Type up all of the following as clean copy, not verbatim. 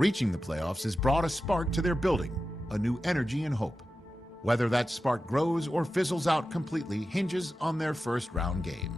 Reaching the playoffs has brought a spark to their building, a new energy and hope. Whether that spark grows or fizzles out completely hinges on their first-round game.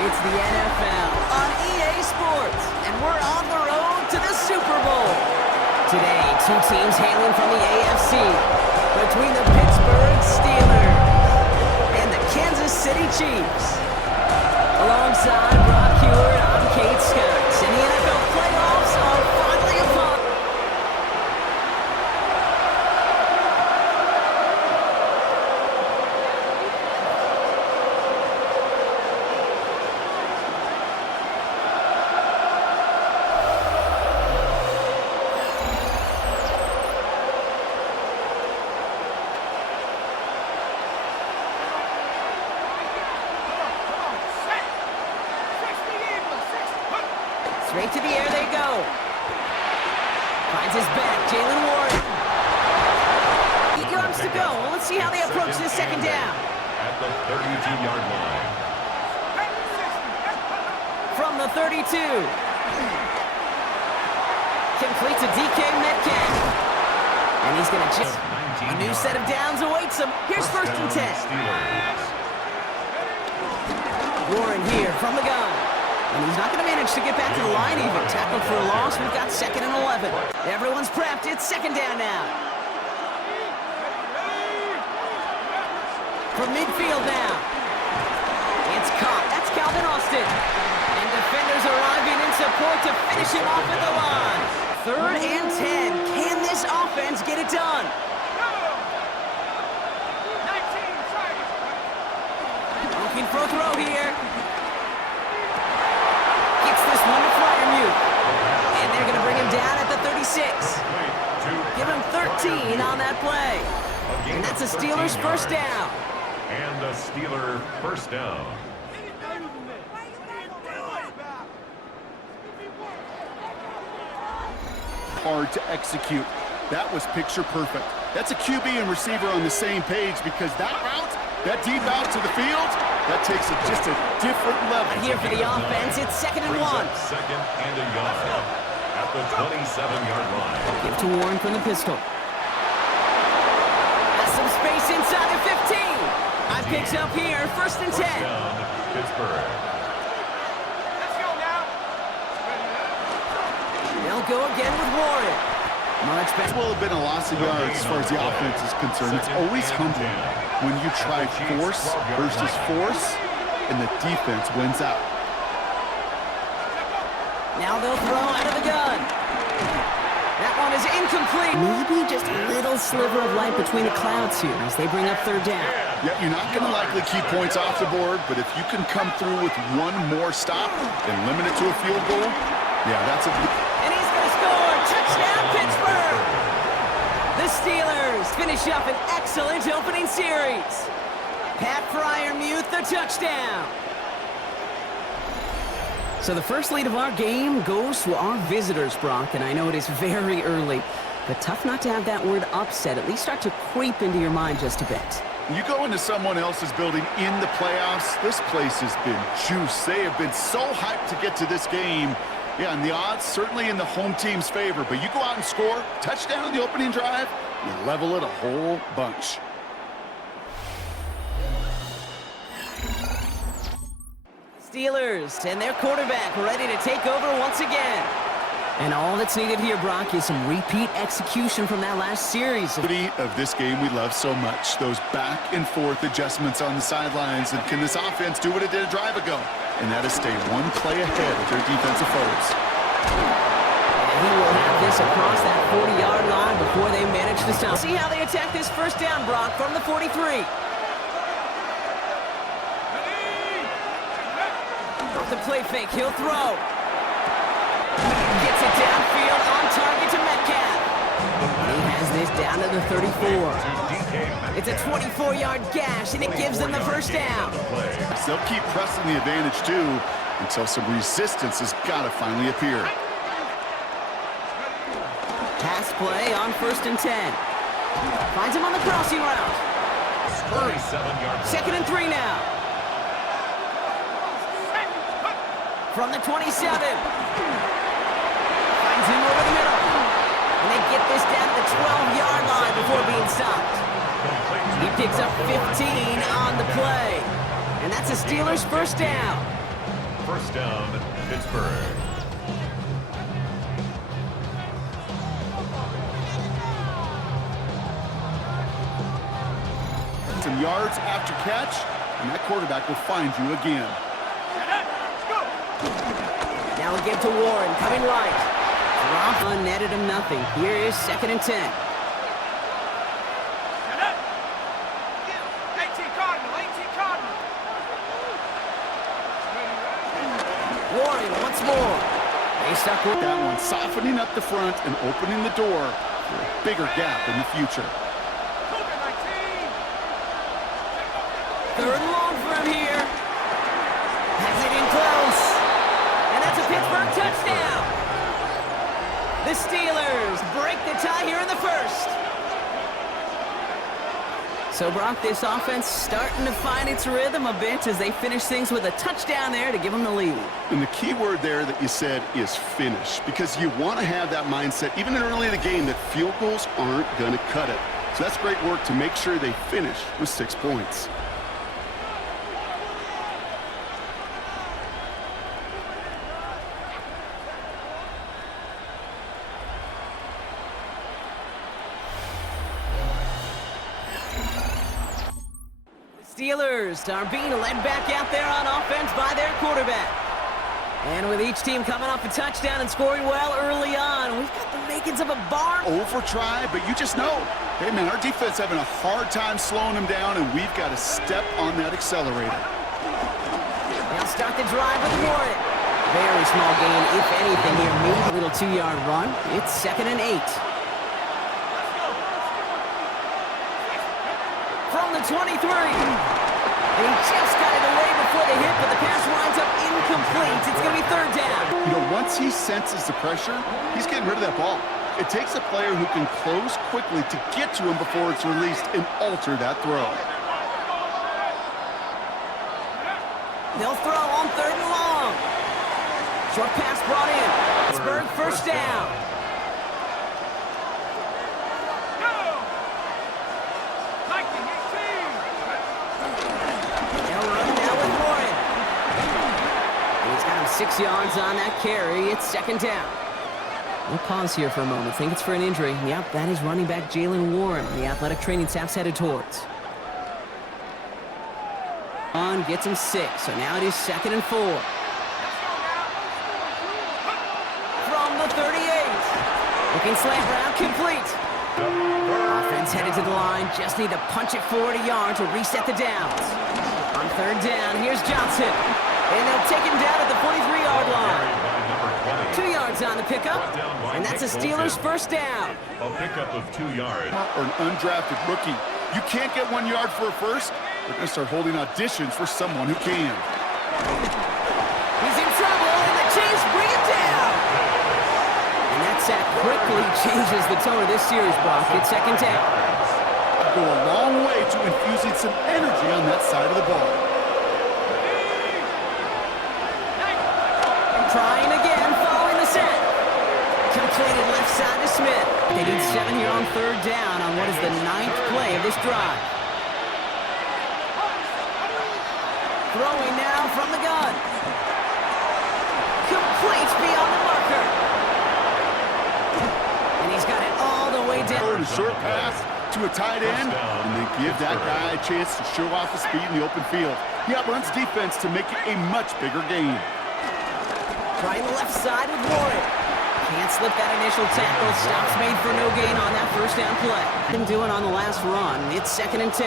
It's the NFL on EA Sports, and we're on the road to the Super Bowl. Today, two teams hailing from the AFC, between the Pittsburgh Steelers and the Kansas City Chiefs. Alongside Brock Heward, I'm Kate Scott, and the NFL playoffs are finally upon. Straight to the air they go. Finds his back, Jalen Warren. 8 yards to go. Let's see how they approach this second down. At the 32-yard line. From the 32. Complete to DK Metcalf. And he's going to just... A new set of downs awaits him. Here's first and 10. Warren here from the gun. And he's not going to manage to get back to the line even. Tackled for a loss. We've got second and 11. Everyone's prepped. It's second down now. From midfield now. It's caught. That's Calvin Austin. And defenders arriving in support to finish him off at the line. Third and 10. Can this offense get it done? Looking for a throw here. And they're going to bring him down at the 36. Give him 13 on that play. And that's a Steelers first down. And a Steeler first down. Hard to execute. That was picture perfect. That's a QB and receiver on the same page, because that route, that deep out to the field, that takes it just a different level. Here for the offense, it's second and 1. Second and a yard at the 27-yard line. Give to Warren from the pistol. Has some space inside the 15. I picks up here, first and 10. Down, Pittsburgh. Let's go now. They'll go again with Warren. Much better. This will have been a loss of yards as far as the offense is concerned. It's always humbling when you try force versus force, and the defense wins out. Now they'll throw out of the gun. That one is incomplete. Maybe just a little sliver of light between the clouds here as they bring up third down. Yeah, you're not going to likely keep points off the board, but if you can come through with one more stop and limit it to a field goal, yeah, that's a... And he's going to score. Touchdown, Pittsburgh. The Steelers finish up an excellent opening series. Pat Freiermuth, the touchdown. So the first lead of our game goes to our visitors, Brock, and I know it is very early, but tough not to have that word upset at least start to creep into your mind just a bit. You go into someone else's building in the playoffs, this place has been juiced. They have been so hyped to get to this game, Yeah, and the odds certainly in the home team's favor, but you go out and score, touchdown on the opening drive, you level it a whole bunch. Steelers and their quarterback ready to take over once again. And all that's needed here, Brock, is some repeat execution from that last series. The beauty of this game we love so much, those back and forth adjustments on the sidelines, and can this offense do what it did a drive ago? And that is stay one play ahead of their defensive foes. And he will have this across that 40-yard line before they manage to stop. See how they attack this first down, Brock, from the 43. Off the play fake, he'll throw. Gets it downfield on target to Metcalf. And he has this down to the 34. It's a 24-yard gash, and it gives them the first down. They'll keep pressing the advantage, too, until some resistance has got to finally appear. Pass play on 1st and 10. Finds him on the crossing route. 2nd and 3 now. From the 27. Finds him over the middle. And they get this down to the 12-yard line before being stopped. He picks up 15 on the play. And that's a Steelers first down. First down, Pittsburgh. Some yards after catch, and that quarterback will find you again. Now we give to Warren, coming right. Drop netted him nothing. Here is 2nd and 10. 18 Cardinal, 18 Cardinal. Warren once more. They stuck with That one softening up the front and opening the door for a bigger gap in the future. Cougar 19. 3rd and long for him here. Has it in close. And that's a Pittsburgh touchdown. The Steelers break the tie here in the first. So, Brock, this offense starting to find its rhythm a bit as they finish things with a touchdown there to give them the lead. And the key word there that you said is finish, because you want to have that mindset, even early in the game, that field goals aren't going to cut it. So that's great work to make sure they finish with 6 points. Steelers are being led back out there on offense by their quarterback. And with each team coming off a touchdown and scoring well early on, we've got the makings of a barn. Over try, but you just know, hey man, our defense having a hard time slowing them down, and we've got to step on that accelerator. They'll start the drive with Warren. Very small gain, if anything, here. Maybe a little 2-yard run. It's 2nd and 8. From the 23. And he just got it away before the hit, but the pass winds up incomplete. It's going to be 3rd down. You know, once he senses the pressure, he's getting rid of that ball. It takes a player who can close quickly to get to him before it's released and alter that throw. They'll throw on 3rd and long. Short pass brought in. Pittsburgh first down. They'll run now with Warren. And he's got him 6 yards on that carry. It's 2nd down. We'll pause here for a moment. Think it's for an injury. Yep, that is running back Jalen Warren. The athletic training staff's headed towards. On gets him 6, so now it is 2nd and 4. From the 38. Looking slant route complete. Offense headed to the line. Just need to punch it 40 yards to reset the downs. On 3rd down, here's Johnson. And they'll take him down at the 43-yard line. 2 yards on the pickup. And that's a Steelers first down. A pickup of 2 yards. Or an undrafted rookie. You can't get 1 yard for a first. They're going to start holding auditions for someone who can. He's in trouble, and the Chiefs bring him down. And that sack quickly changes the tone of this series, Brock. It's 2nd down. Go a long way to infusing some energy on that side of the ball. Trying again, following Completed left side to Smith. They need 7 here on third down on what is the 9th play of this drive. Throwing now from the gun. Complete beyond the marker. And he's got it all the way down. A short pass to a tight end, and they give that guy a chance to show off his speed in the open field. He outruns defense to make it a much bigger gain. Trying the left side with Warren. Can't slip that initial tackle. Stops made for no gain on that first down play. Been doing on the last run. It's 2nd and 10.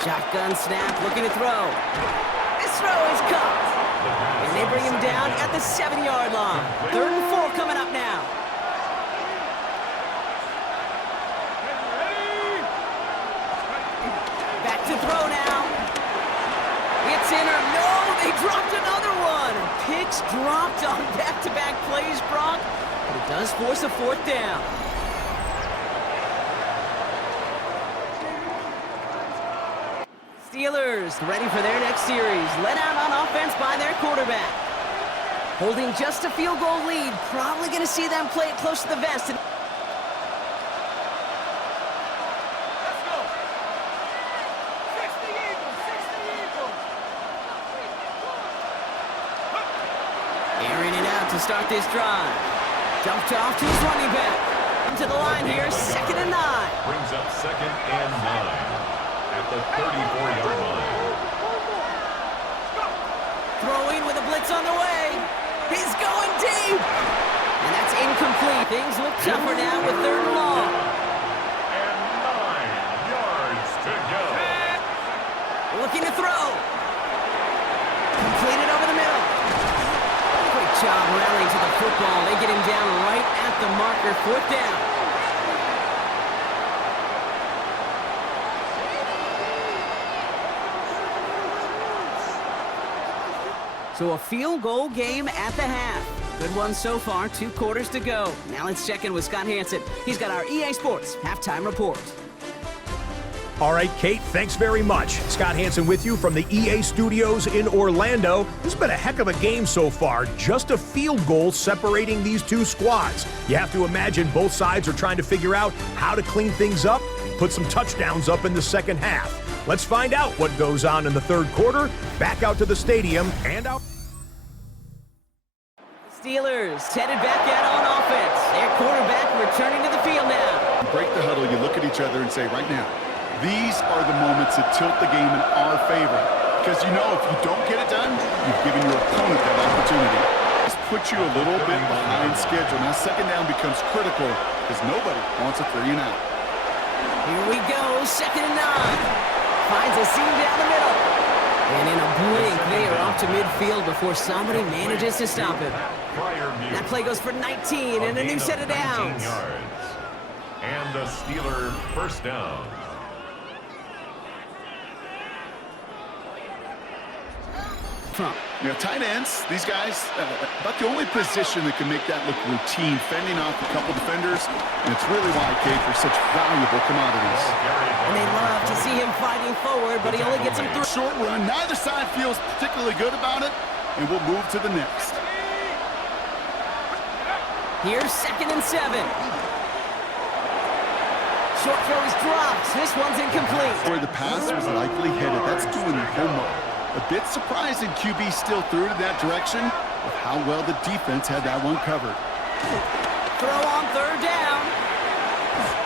Shotgun snap, looking to throw. This throw is caught. And they bring him down at the 7-yard line. 3rd and 4 coming up now. Back to throw now. It's in or no, they dropped another one. Picks dropped on back-to-back plays, Brock, but it does force a 4th down. Steelers ready for their next series. Let out on offense by their quarterback. Holding just a field goal lead. Probably going to see them play it close to the vest. Let's go. 60 Eagles, 60 Eagles. Airing it out to start this drive. Dumped off to his running back. Into the line here, 2nd and 9. Brings up 2nd and 9 at the 34-yard line. Throwing with a blitz on the way. He's going deep. And that's incomplete. Things look tougher now with 3rd and long. And 9 yards to go. Looking to throw. Completed over the middle. Great job rallying to the football. They get him down right at the marker. 4th down. So a field goal game at the half. Good one so far, 2 quarters to go. Now let's check in with Scott Hansen. He's got our EA Sports halftime report. All right, Kate, thanks very much. Scott Hansen with you from the EA Studios in Orlando. This has been a heck of a game so far. Just a field goal separating these two squads. You have to imagine both sides are trying to figure out how to clean things up and put some touchdowns up in the second half. Let's find out what goes on in the 3rd quarter. Back out to the stadium and out. Steelers headed back out on offense. Their quarterback returning to the field now. Break the huddle, you look at each other and say, right now, these are the moments that tilt the game in our favor. Because you know if you don't get it done, you've given your opponent that opportunity. This puts you a little bit behind schedule. Now 2nd down becomes critical because nobody wants a 3 and out. Here we go, 2nd and 9. Finds a seam down the middle. And in a blink, they are off to midfield before somebody manages to stop him. That play goes for 19 and a new set of downs. And a Steeler 1st down. You know, tight ends, these guys, about the only position that can make that look routine, fending off a couple defenders, and it's really why, Kate, they're such valuable commodities. And they love to see him fighting forward, but he only gets him through. Short run, neither side feels particularly good about it, and we'll move to the next. Here's 2nd and 7. Short throw is dropped. This one's incomplete. Where the pass was likely headed, that's doing their homework. A bit surprising QB still threw to that direction with how well the defense had that one covered. Throw on 3rd down.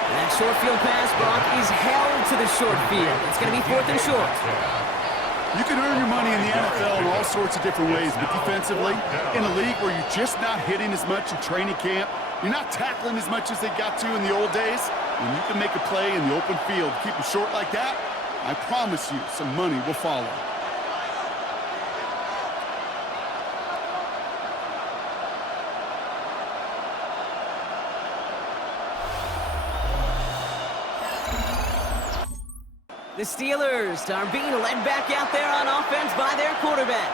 And that short field pass, Brock, is held to the short field. It's going to be 4th and short. You can earn your money in the NFL in all sorts of different ways, but defensively, in a league where you're just not hitting as much in training camp, you're not tackling as much as they got to in the old days, when you can make a play in the open field, keep it short like that, I promise you some money will follow. The Steelers are being led back out there on offense by their quarterback.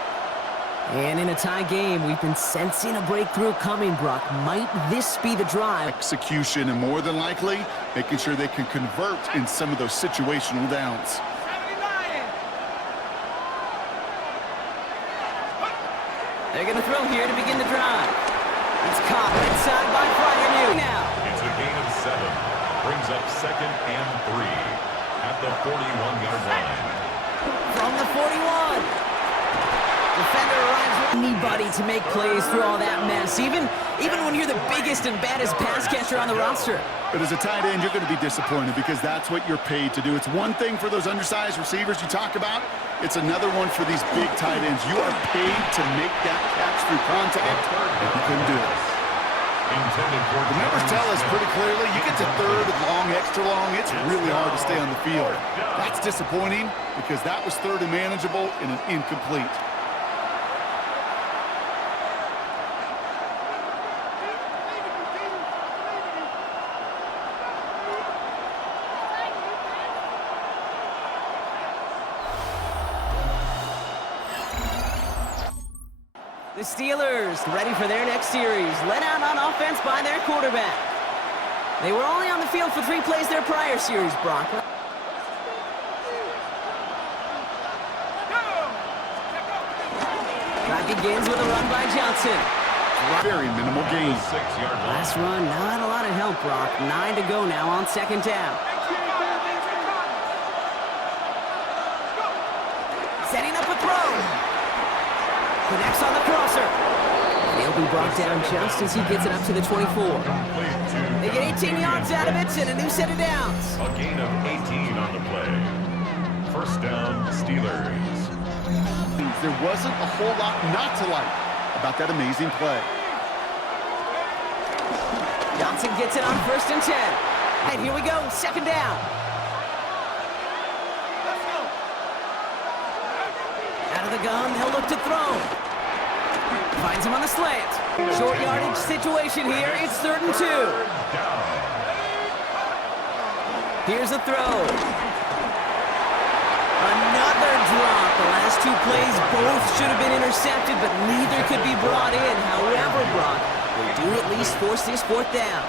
And in a tie game, we've been sensing a breakthrough coming, Brock. Might this be the drive? Execution, and more than likely, making sure they can convert in some of those situational downs. 79. They're going to throw here to begin the drive. It's caught inside by Fryer now. It's a gain of 7. Brings up 2nd and 3 at the 41-yard line. From the 41. Defender arrives with anybody to make plays through all that mess, even when you're the biggest and baddest pass catcher on the roster. But as a tight end, you're going to be disappointed because that's what you're paid to do. It's one thing for those undersized receivers you talk about. It's another one for these big tight ends. You are paid to make that catch through contact, and you couldn't do it. The numbers tell us pretty clearly, you get to third and long, extra long, it's really hard to stay on the field. That's disappointing because that was third and manageable and an incomplete. The Steelers ready for their next series, led out on offense by their quarterback. They were only on the field for 3 plays their prior series, Brock. Drive begins with a run by Johnson. Very minimal gain. 6-yard line. Last run, not a lot of help, Brock. 9 to go now on 2nd down. Setting up a throw. Connects on the crosser. And he'll be brought down just as he gets it up to the 24. They get 18 yards out of it and a new set of downs. A gain of 18 on the play. 1st down, Steelers. There wasn't a whole lot not to like about that amazing play. Johnson gets it on 1st and 10. And here we go, 2nd down. Out of the gun, he'll look to throw. Finds him on the slant. Short yardage situation here. It's 3rd and 2. Here's a throw. Another drop. The last 2 plays both should have been intercepted, but neither could be brought in. However, Brock will do at least force this 4th down.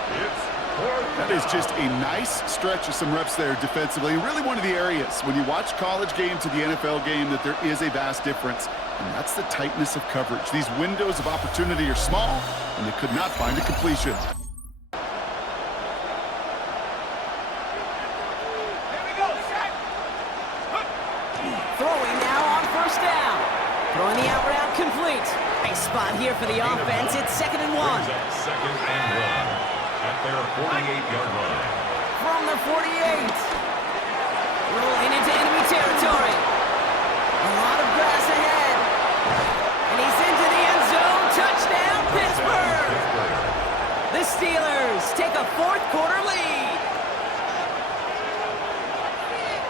That is just a nice stretch of some reps there defensively. Really one of the areas when you watch college game to the NFL game that there is a vast difference, and that's the tightness of coverage. These windows of opportunity are small, and they could not find a completion. Throwing now on 1st down. Throwing the out route complete. Nice spot here for the offense. It's 2nd and 1. 2nd and 1. At their 48-yard line. From the 48. Rolling into enemy territory. A lot of grass ahead. And he's into the end zone. Touchdown, Pittsburgh. The Steelers take a 4th quarter lead.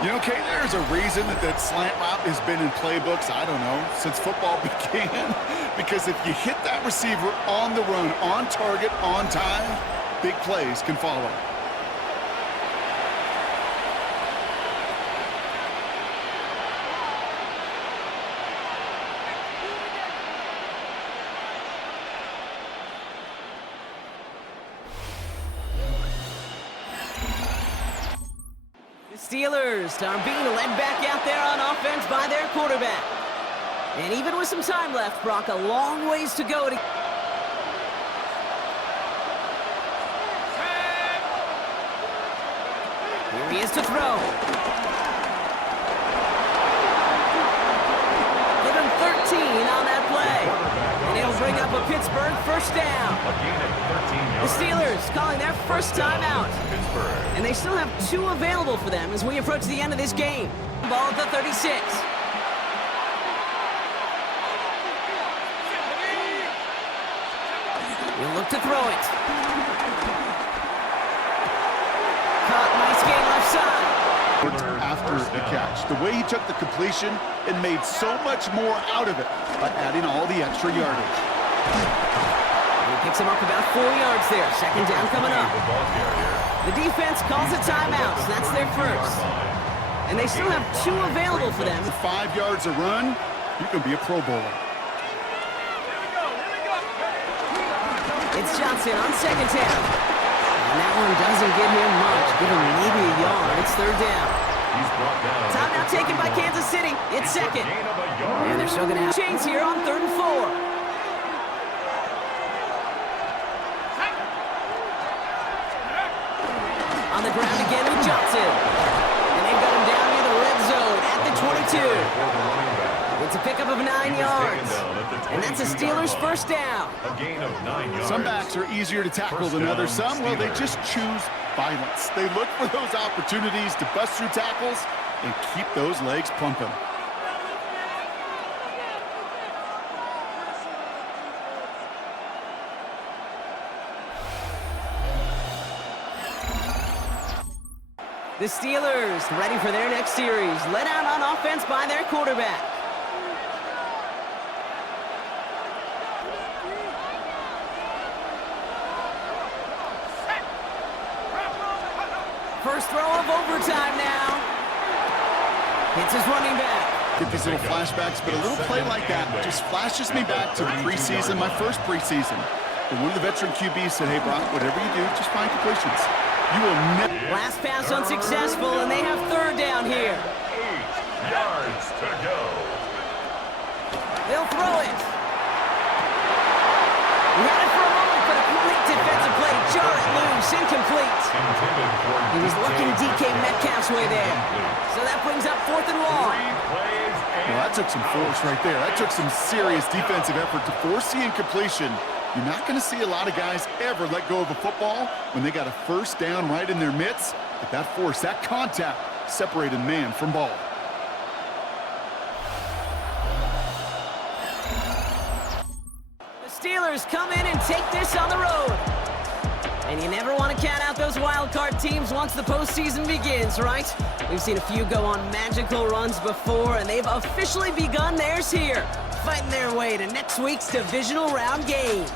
You know, Kate, there's a reason that slant route has been in playbooks, I don't know, since football began. Because if you hit that receiver on the run, on target, on time, big plays can follow. The Steelers are being led back out there on offense by their quarterback. And even with some time left, Brock, a long ways to go to... Here he is to throw. Give him 13 on that play. And it'll bring up a Pittsburgh 1st down. A gain of 13 The yards. Steelers calling their first time out. And they still have 2 available for them as we approach the end of this game. Ball at the 36. We'll look to throw it. Caught, nice gain left side. After the catch, the way he took the completion and made so much more out of it by adding all the extra yardage. He picks him up about 4 yards there. 2nd down coming up. The defense calls a timeout, so that's their first. And they still have 2 available for them. 5 yards a run, you can be a Pro Bowler. It's Johnson on 2nd down. And that one doesn't get him much. Give him maybe a yard. It's 3rd down. He's brought down. Timeout taken by Kansas City. It's 2nd. Gain of a yard. And they're still going to have chains here on 3rd and 4. the ground again with Johnson. And they've got him down near the red zone at the 22. It's a pickup of 9 yards. And that's a Steelers first down. A gain of 9 yards. Some backs are easier to tackle than others. Some, well, they just choose violence. They look for those opportunities to bust through tackles and keep those legs pumping. The Steelers ready for their next series, led out on offense by their quarterback. First throw of overtime now. Hits his running back. Get these little flashbacks, but a little play like that just flashes me back to the preseason, my first preseason. And one of the veteran QBs said, hey, Brock, whatever you do, just find completions. You will never... Last pass unsuccessful, and they have third down here. 8 yards to go. They'll throw it. He had it for a moment, but a great defensive play. Jar it loose, incomplete. He was looking DK Metcalf's way there. So that brings up 4th and long. Well, that took some force right there. That took some serious defensive effort to force the incompletion. You're not going to see a lot of guys ever let go of a football when they got a first down right in their midst. But that force, that contact, separated man from ball. The Steelers come in and take this on the road. And you never want to count out those wild card teams once the postseason begins, right? We've seen a few go on magical runs before, and they've officially begun theirs here, fighting their way to next week's divisional round games.